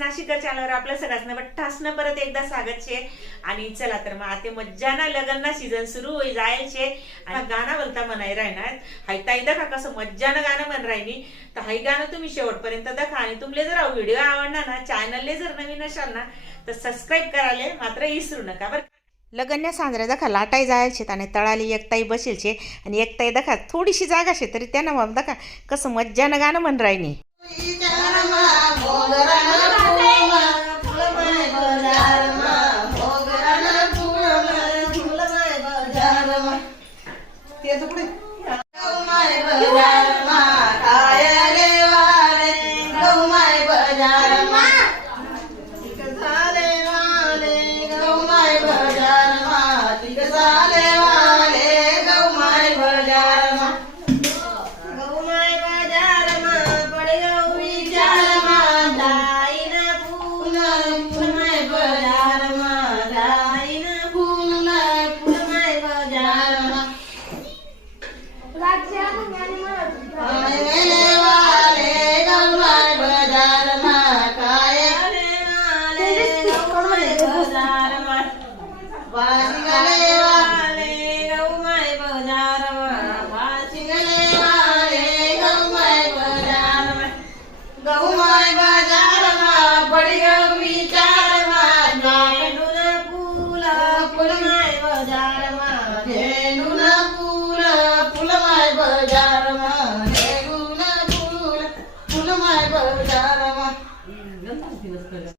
नाशिकर चॅनलवर आपल्या सगळ्यांना बट्टासनं परत एकदा स्वागत छे। आणि चला तर मग आता मज्जाना लग्नना सीजन सुरू होई जायल छे आणि गाणं बोलता म्हणाय राहणार हाय ताई दखा कसं मज्जानं गाणं म्हण राहिनी। तर हाय गाणं तुम्ही शेवटपर्यंत दखा आणि तुमले जर व्हिडिओ आवडला ना चॅनलले जर नवीन असाल ना तर सबस्क्राइब करायला मात्र विसरू नका बरं। लग्नच्या सांजऱ्या दखा लाटाई जायल छे आणि तळाली एक ताई बसेल छे आणि एक ताई दखा थोडीशी जागा छे तरी त्यानं मग दखा कसं मज्जानं गाणं म्हण राहिनी।